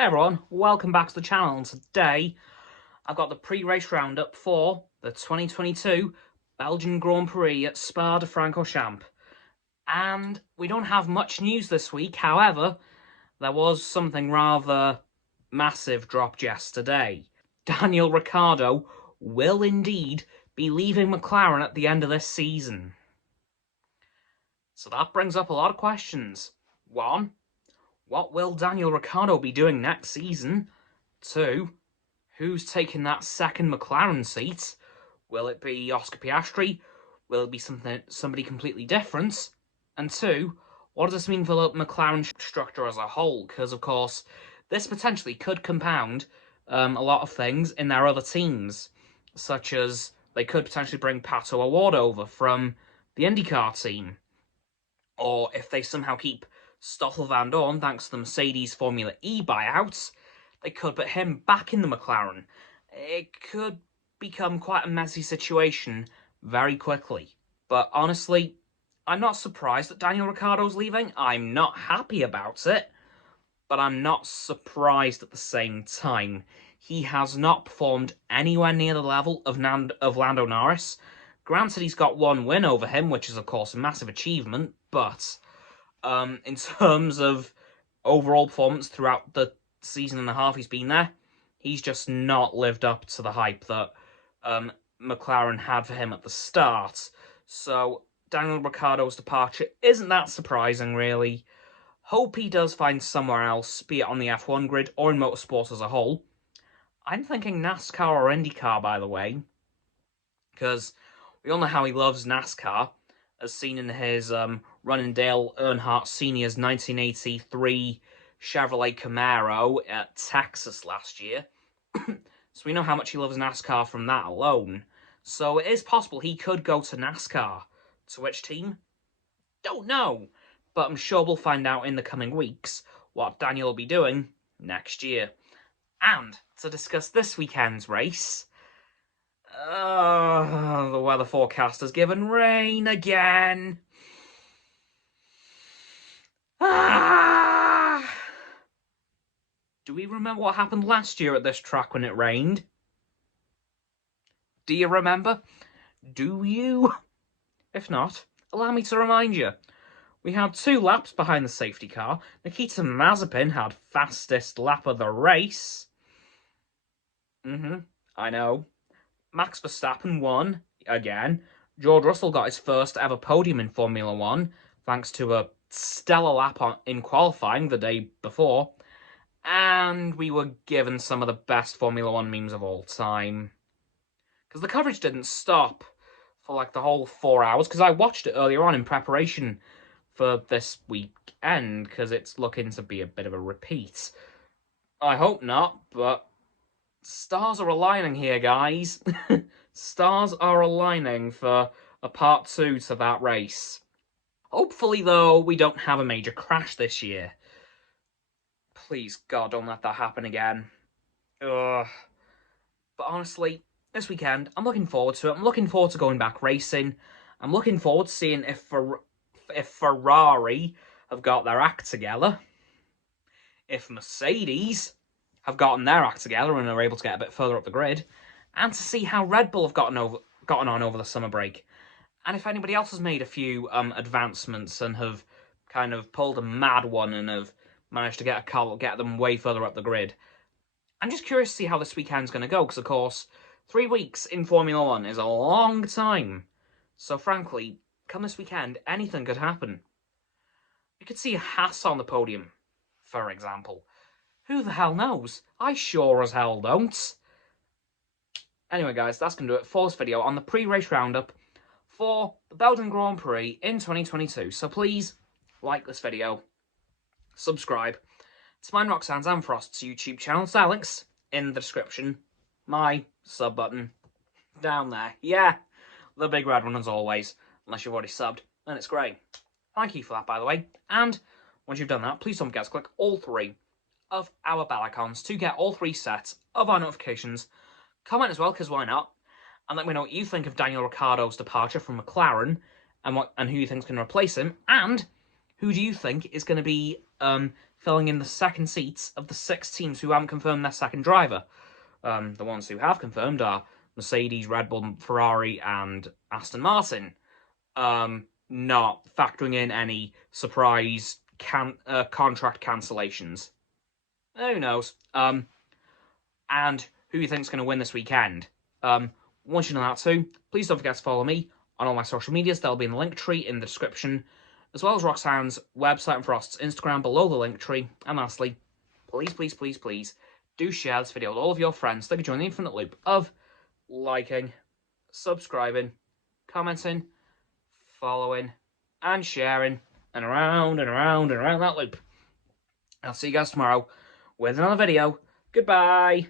Hey everyone, welcome back to the channel, and today I've got the pre-race roundup for the 2022 Belgian Grand Prix at Spa-de-Francorchamps. And we don't have much news this week, however, there was something rather massive dropped yesterday. Daniel Ricciardo will indeed be leaving McLaren at the end of this season. So that brings up a lot of questions. 1. What will Daniel Ricciardo be doing next season? 2. Who's taking that second McLaren seat? Will it be Oscar Piastri? Will it be somebody completely different? And 2, what does this mean for the McLaren structure as a whole? Because, of course, this potentially could compound a lot of things in their other teams, such as they could potentially bring Pato O'Ward over from the IndyCar team. Or if they somehow keep Stoffel Van Dorn, thanks to the Mercedes Formula E buyouts, they could put him back in the McLaren. It could become quite a messy situation very quickly. But honestly, I'm not surprised that Daniel Ricciardo's leaving. I'm not happy about it, but I'm not surprised at the same time. He has not performed anywhere near the level of Lando Norris. Granted, he's got one win over him, which is, of course, a massive achievement, but in terms of overall performance throughout the season and a half he's been there, he's just not lived up to the hype that McLaren had for him at the start. So Daniel Ricciardo's departure isn't that surprising, really. Hope he does find somewhere else, be it on the F1 grid or in motorsport as a whole. I'm thinking NASCAR or IndyCar, by the way, because we all know how he loves NASCAR, as seen in his run in Dale Earnhardt Sr.'s 1983 Chevrolet Camaro at Texas last year. So we know how much he loves NASCAR from that alone. So it is possible he could go to NASCAR. To which team? Don't know. But I'm sure we'll find out in the coming weeks what Daniel will be doing next year. And to discuss this weekend's race, the weather forecast has given rain again. Do we remember what happened last year at this track when it rained? Do you remember? Do you? If not, allow me to remind you. We had 2 laps behind the safety car. Nikita Mazepin had fastest lap of the race. I know. Max Verstappen won, again. George Russell got his first ever podium in Formula 1, thanks to a stellar lap in qualifying the day before. And we were given some of the best Formula 1 memes of all time. Because the coverage didn't stop for like the whole 4 hours, because I watched it earlier on in preparation for this weekend, because it's looking to be a bit of a repeat. I hope not, but stars are aligning here, guys. Stars are aligning for a part 2 to that race. Hopefully, though, we don't have a major crash this year. Please, God, don't let that happen again. Ugh. But honestly, this weekend, I'm looking forward to it. I'm looking forward to going back racing. I'm looking forward to seeing if Ferrari have got their act together. If Mercedes have gotten their act together and are able to get a bit further up the grid. And to see how Red Bull have gotten on over the summer break. And if anybody else has made a few advancements and have kind of pulled a mad one and have managed to get them way further up the grid. I'm just curious to see how this weekend's going to go, because, of course, 3 weeks in Formula 1 is a long time. So, frankly, come this weekend, anything could happen. You could see a Haas on the podium, for example. Who the hell knows? I sure as hell don't. Anyway, guys, that's going to do it for this video on the pre-race roundup for the Belgian Grand Prix in 2022. So please, like this video, subscribe to mine, Roxanne's and Frost's YouTube channel. Links in the description. My sub button down there. Yeah, the big red one as always. Unless you've already subbed, then it's great. Thank you for that, by the way. And once you've done that, please don't forget to click all 3 of our bell icons to get all 3 sets of our notifications. Comment as well, because why not? And let me know what you think of Daniel Ricciardo's departure from McLaren and who you think is going to replace him. And who do you think is going to be filling in the second seats of the 6 teams who haven't confirmed their second driver. The ones who have confirmed are Mercedes, Red Bull, Ferrari, and Aston Martin. Not factoring in any surprise contract cancellations. Who knows? And who you think's going to win this weekend? Once you know that too, please don't forget to follow me on all my social medias. They'll be in the link tree in the description, as well as Roxanne's website and Frost's Instagram below the link tree. And lastly, please, please, please, please, do share this video with all of your friends so they can join the infinite loop of liking, subscribing, commenting, following, and sharing, and around and around and around that loop. I'll see you guys tomorrow with another video. Goodbye!